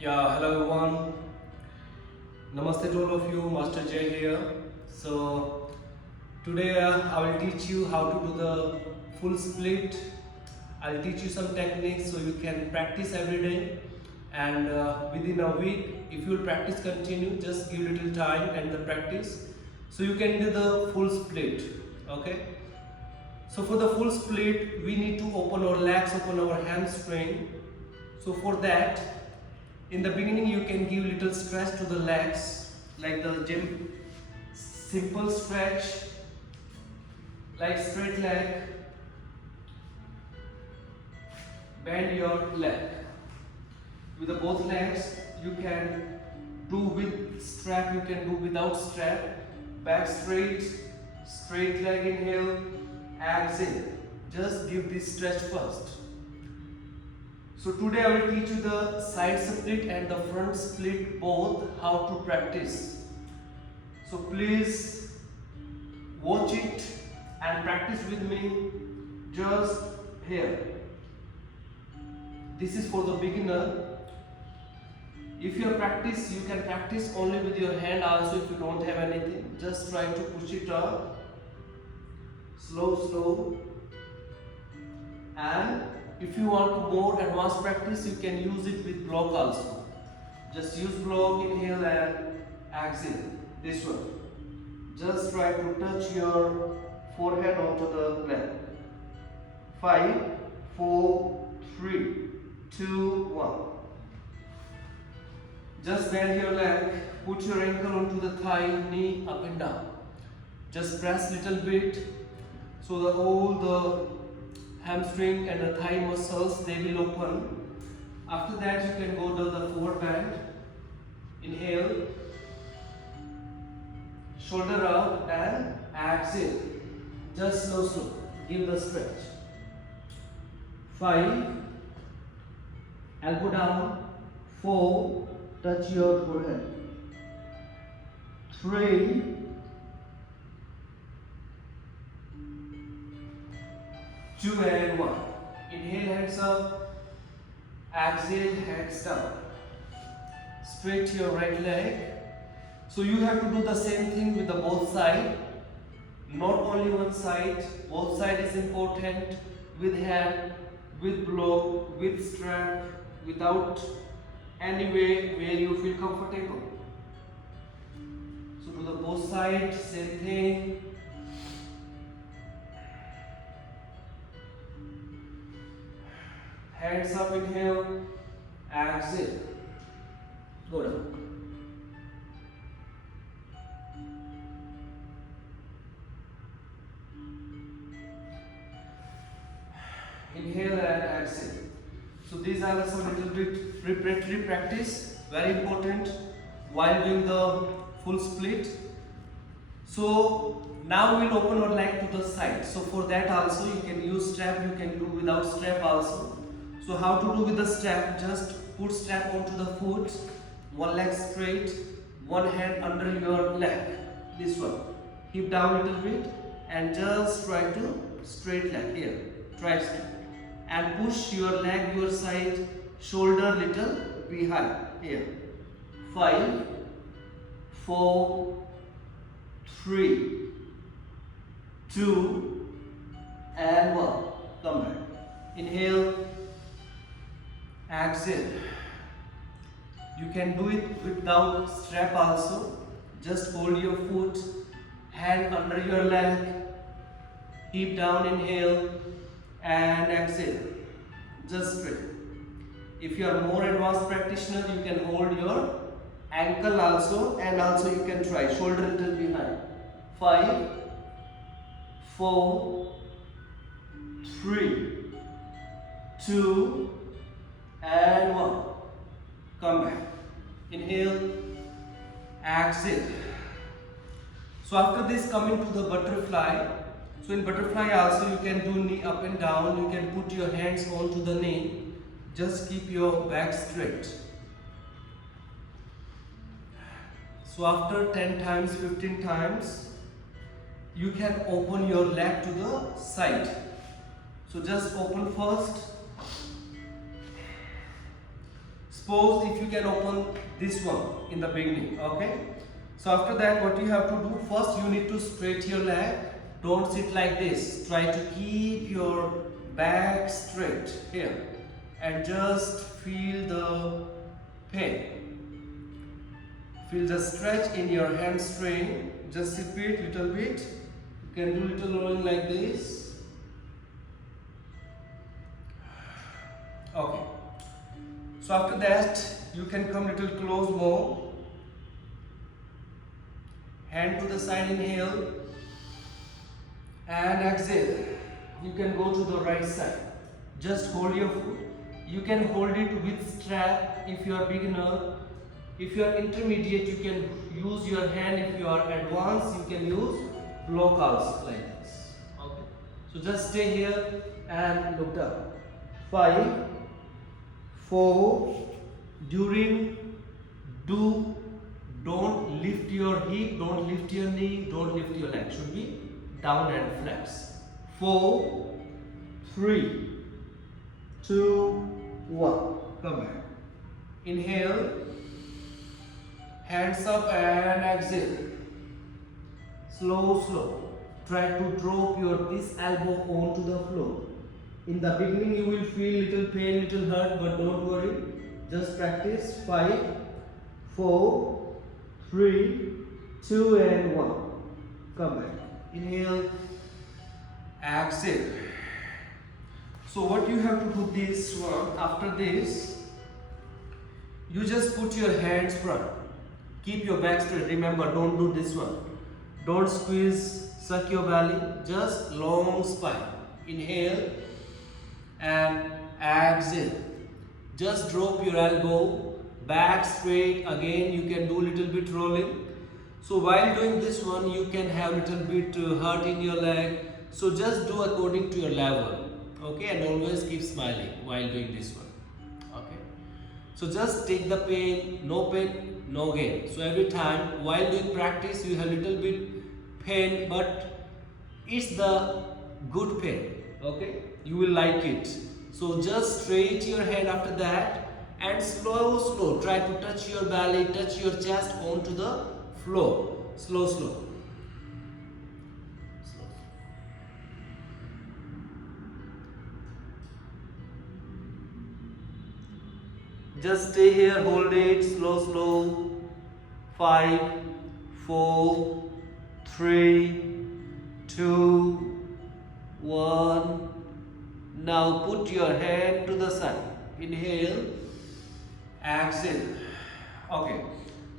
Yeah, hello everyone. Namaste to all of you. Master Jay here. So today I will teach you how to do the full split. I'll teach you some techniques so you can practice every day. And within a week, if you will practice continue, just give little time and the practice, so you can do the full split. Okay. So for the full split, we need to open our legs, open our hamstring. So for that, in the beginning you can give little stretch to the legs, like the gym, simple stretch, like straight leg, bend your leg. With the both legs, you can do with strap, you can do without strap. Back straight, straight leg, inhale, exhale. Just give this stretch first. So today I will teach you the side split and the front split both, how to practice. So please watch it and practice with me just here. This is for the beginner. If you practice, you can practice only with your hand also if you don't have anything. Just try to push it up. Slow. And if you want more advanced practice, you can use it with block also. Just use block, inhale and exhale. This one. Just try to touch your forehead onto the leg. 5, 4, 3, 2, 1. Just bend your leg, put your ankle onto the thigh, knee up and down. Just press little bit so that all the hamstring and the thigh muscles, they will open. After that you can go to the forward bend. Inhale, shoulder up and exhale. Just slow. Give the stretch. 5, elbow down. 4, touch your forehead. 3, 2 and 1. Inhale, hands up. Exhale, hands down. Straight your right leg. So you have to do the same thing with the both side. Not only one side. Both side is important. With hand, with block, with strap, without any way where you feel comfortable. So to the both sides, same thing. Hands up, inhale, exhale. Go down. Inhale and exhale. So these are some little bit preparatory practice, very important while doing the full split. So now we'll open our leg to the side. So for that also you can use strap, you can do without strap also. So how to do with the strap? Just put strap onto the foot, one leg straight, one hand under your leg. This one. Hip down a little bit and just try to straight leg here. Try straight. And push your leg, your side, shoulder little behind here. 5, 4, 3, 2 and 1. Come back. Inhale, exhale. You can do it without strap also. Just hold your foot, hand under your leg, hip down, inhale and exhale. Just straight. If you are more advanced practitioner, you can hold your ankle also, and also you can try shoulder little behind. 5, 4, 3, 2 and 1. Come back. Inhale, exhale. So after this, coming to the butterfly. So in butterfly also you can do knee up and down. You can put your hands onto the knee. Just keep your back straight. So after 10 times, 15 times, you can open your leg to the side. So just open first. Suppose if you can open this one in the beginning, okay? So after that, what you have to do, first you need to straight your leg. Don't sit like this. Try to keep your back straight here and just feel the pain. Feel the stretch in your hamstring. Just repeat little bit. You can do little rolling like this. Okay. So after that, you can come little close more. Hand to the side, inhale and exhale. You can go to the right side. Just hold your foot. You can hold it with strap if you are beginner. If you are intermediate, you can use your hand. If you are advanced, you can use block also like this. Okay. So just stay here and look down. 5, 4. During don't lift your hip, don't lift your knee, don't lift your leg. Should be down and flex. 4, 3, 2, 1. Come back. Inhale. Hands up and exhale. Slow, slow. Try to drop your this elbow onto the floor. In the beginning you will feel little pain, little hurt, but don't worry. Just practice. 5, 4, 3, 2 and 1. Come back. Inhale. Exhale. So what you have to do this one, after this, you just put your hands front. Keep your back straight. Remember, don't do this one. Don't squeeze, suck your belly. Just long spine. Inhale and exhale. Just drop your elbow, back straight. Again, you can do little bit rolling. So while doing this one, you can have little bit hurt in your leg. So just do according to your level. Okay, and always keep smiling while doing this one. Okay. So just take the pain, no gain. So every time while doing practice, you have little bit pain, but it's the good pain. Okay, you will like it. So just straight your hand after that and slow. Try to touch your belly, touch your chest onto the floor. Slow. Just stay here, hold it, slow. 5, 4, 3, 2, 1. Now put your hand to the side. Inhale, exhale. Okay.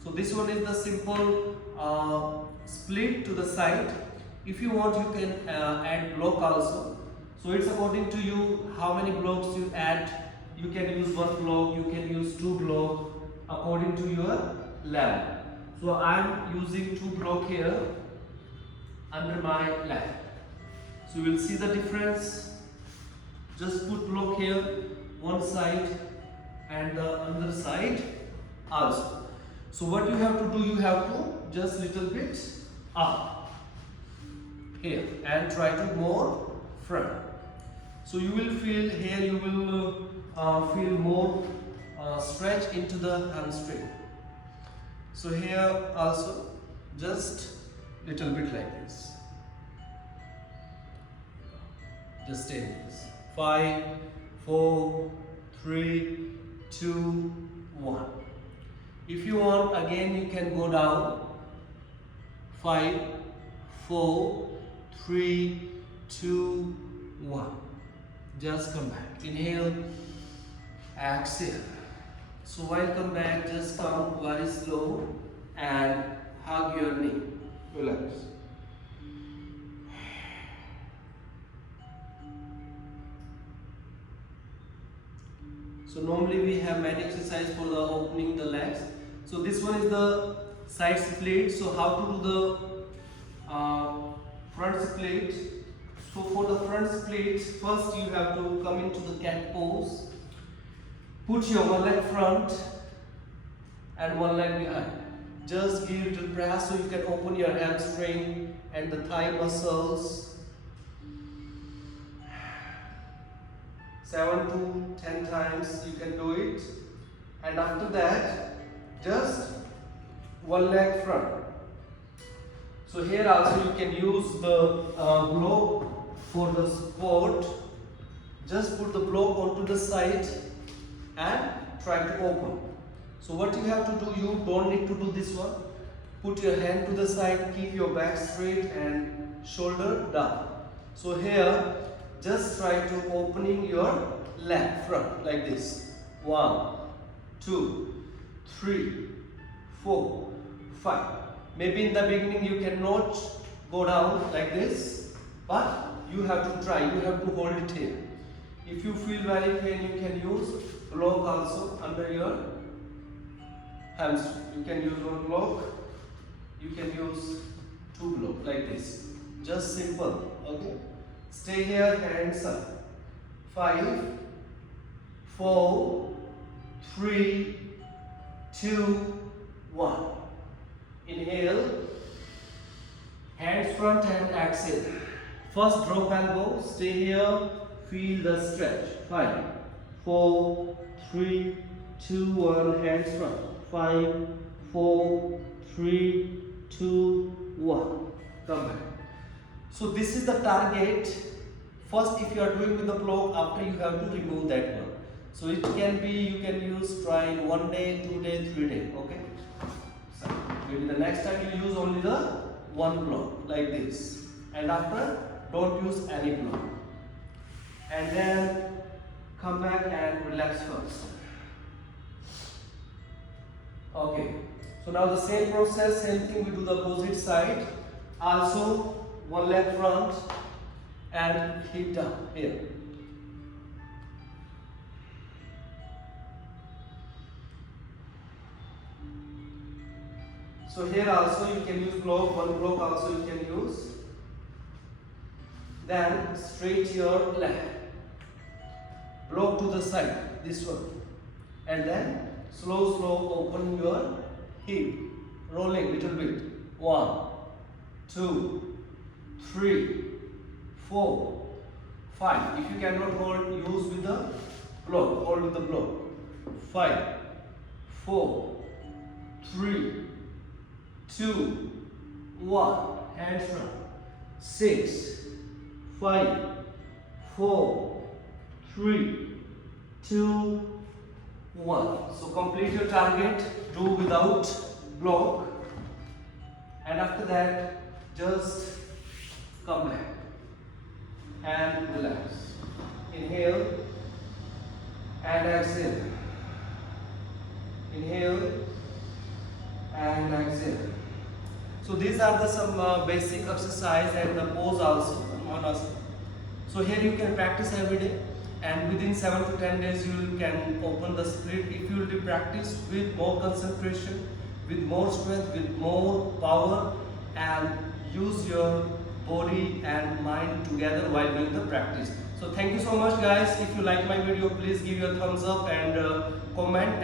So this one is the simple split to the side. If you want, you can add block also. So it's according to you how many blocks you add. You can use 1 block, you can use 2 block according to your level. So I'm using 2 block here under my leg. So you will see the difference. Just put block here, one side and the other side also. So what you have to do, you have to just little bit up here and try to more front. So you will feel here, you will feel more stretch into the hamstring. So here also just little bit like this. Just stay in this. 5, 4, 3, 2, 1. If you want, again you can go down. 5, 4, 3, 2, 1. Just come back. Inhale, exhale. So while come back, just come very slow and hug your knee. Relax. So normally we have many exercises for the opening the legs. So this one is the side split. So how to do the front split? So for the front split, first you have to come into the cat pose. Put your one leg front and one leg behind. Just give it a press so you can open your hamstring and the thigh muscles. 7 to 10 times you can do it. and after that just one leg front. So here also you can use the block for the support. Just put the block onto the side and try to open. So what you have to do, you don't need to do this one. Put your hand to the side, keep your back straight and shoulder down. So here just try to opening your leg front like this. 1, 2, 3, 4, 5. Maybe in the beginning you cannot go down like this, but you have to try, you have to hold it here. If you feel very pain, you can use block also under your hamstring. You can use one block, you can use 2 block like this. Just simple, okay? Stay here, hands up. 5, 4, 3, 2, 1. Inhale, hands front and exhale. First drop elbow, stay here, feel the stretch. 5, 4, 3, 2, 1, hands front. 5, 4, 3, 2, 1. Come back. So this is the target. First, if you are doing with the block, after you have to remove that one. So it can be, you can use, try in 1 day, 2 days, 3 days, okay? So maybe the next time you use only the one block like this. And after, don't use any block. And then come back and relax first. Okay. So now the same process, same thing, we do the opposite side. Also, one leg front and hip down here. So here also you can use block, one block also you can use. Then straight your leg. Block to the side, this one. And then slow open your hip. Rolling little bit. 1, 2, 3, 4, 5. If you cannot hold, use with the block. Hold with the block. 5, 4, 3, 2, 1. Hands front. 6, 5, 4, 3, 2, 1. So complete your target. Do without block. And after that, just come back and relax. Inhale and exhale. Inhale and exhale. So these are the some basic exercise and the pose also. So here you can practice every day, and within 7 to 10 days you can open the split. If you will be practice with more concentration, with more strength, with more power, and use your body and mind together while doing the practice. So thank you so much guys. If you like my video, please give your thumbs up and comment.